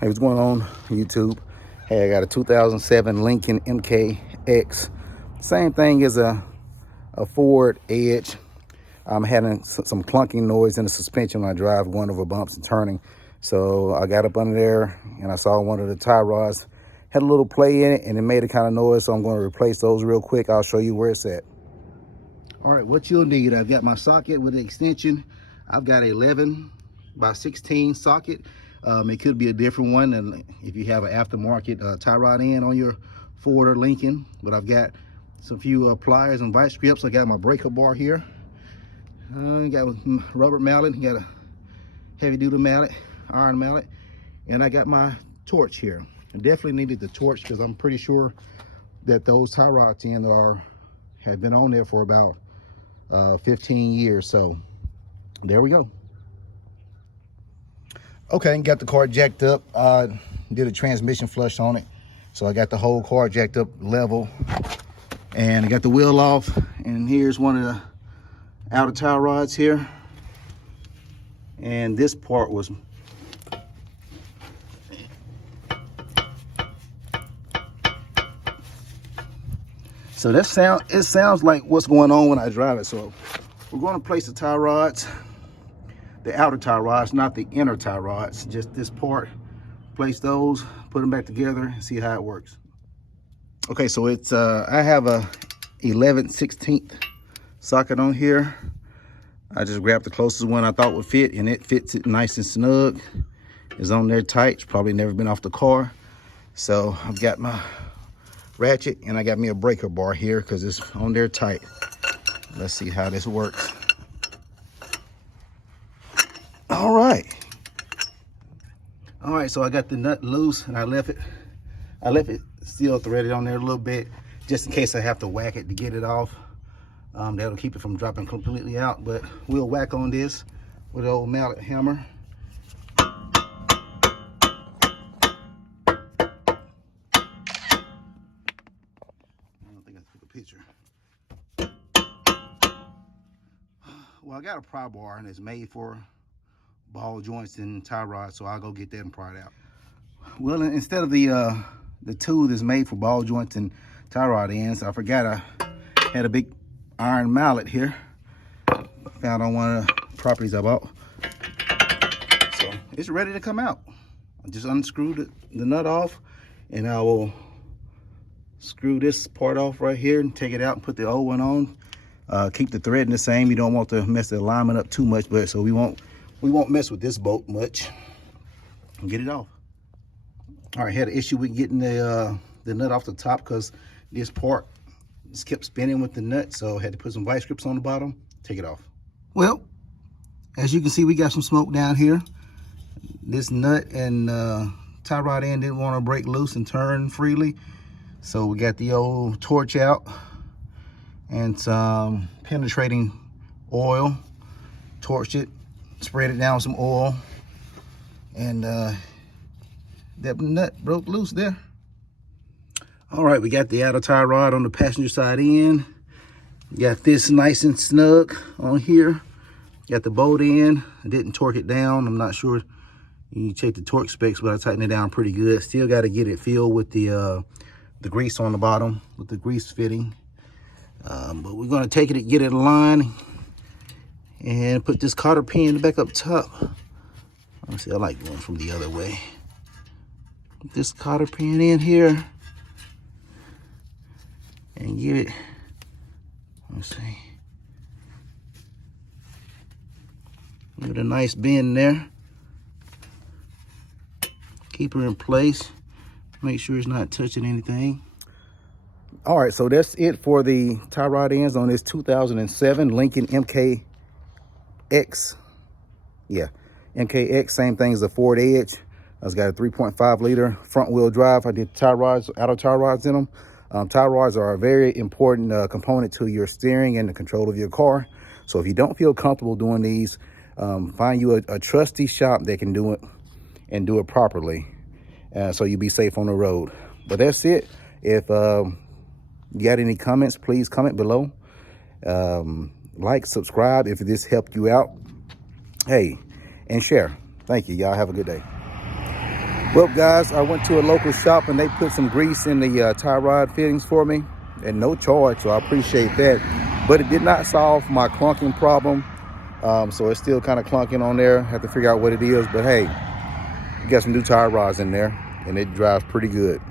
Hey, what's going on YouTube? Hey, I got a 2007 Lincoln MKX. Same thing as a Ford Edge. I'm having some clunking noise in the suspension when I drive, going over bumps and turning. So I got up under there and I saw one of the tie rods had a little play in it and it made a kind of noise. So I'm going to replace those real quick. I'll show you where it's at. All right, what you'll need, I've got my socket with the extension. I've got an 11 by 16 socket. It could be a different one and if you have an aftermarket tie rod end on your Ford or Lincoln. But I've got some few pliers and vice grips. I got my breaker bar here. Got a rubber mallet, got a heavy duty mallet, iron mallet, and I got my torch here. I definitely needed the torch because I'm pretty sure that those tie rods in have been on there for about 15 years. So there we go. Okay, got the car jacked up. Did a transmission flush on it, so I got the whole car jacked up level, and I got the wheel off. And here's one of the outer tie rods here, and this part was so it sounds like what's going on when I drive it. So we're going to place the tie rods, the outer tie rods, not the inner tie rods, just this part. Place those, put them back together, and see how it works. Okay, so it's I have a 11/16 socket on here. I just grabbed the closest one I thought would fit, and it fits it nice and snug. It's on there tight. It's probably never been off the car. So I've got my ratchet and I got me a breaker bar here because it's on there tight. Let's see how this works. All right, so I got the nut loose and I left it still threaded on there a little bit just in case I have to whack it to get it off. That'll keep it from dropping completely out, but we'll whack on this with an old mallet hammer. Picture. Well, I got a pry bar and it's made for ball joints and tie rods, so I'll go get that and pry it out. Well, instead of the tool that's made for ball joints and tie rod ends, I forgot I had a big iron mallet here. Found on one of the properties I bought. So it's ready to come out. I just unscrewed the nut off, and I will screw this part off right here and take it out and put the old one on. Keep the threading the same. You don't want to mess the alignment up too much, but so we won't mess with this bolt much. And get it off. All right, had an issue with getting the nut off the top because this part just kept spinning with the nut, so I had to put some vice grips on the bottom. Take it off. Well, as you can see, we got some smoke down here. This nut and tie rod end didn't want to break loose and turn freely. So we got the old torch out and some penetrating oil. Torched it, spread it down with some oil, and that nut broke loose there. All right, we got the outer tie rod on the passenger side end. Got this nice and snug on here. Got the bolt end. I didn't torque it down. I'm not sure. You check the torque specs, but I tightened it down pretty good. Still got to get it filled with the grease on the bottom with the grease fitting. But we're going to take it and get it aligned and put this cotter pin back up top. Let me see, I like going from the other way. Put this cotter pin in here and give it, let's see, give it a nice bend there. Keep her in place. Make sure it's not touching anything. All right, so that's it for the tie rod ends on this 2007 Lincoln MKX. Yeah, MKX, same thing as the Ford Edge. It's got a 3.5 liter front wheel drive. I did tie rods, outer tie rods in them. Tie rods are a very important component to your steering and the control of your car. So if you don't feel comfortable doing these, find you a trusty shop that can do it and do it properly. So you'll be safe on the road. But that's it. If you got any comments, please comment below. Like, subscribe if this helped you out. Hey, and share. Thank you. Y'all have a good day. Well, guys, I went to a local shop and they put some grease in the tie rod fittings for me, and no charge, so I appreciate that. But it did not solve my clunking problem, so it's still kind of clunking on there. Have to figure out what it is, but hey, you got some new tie rods in there, and it drives pretty good.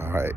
All right.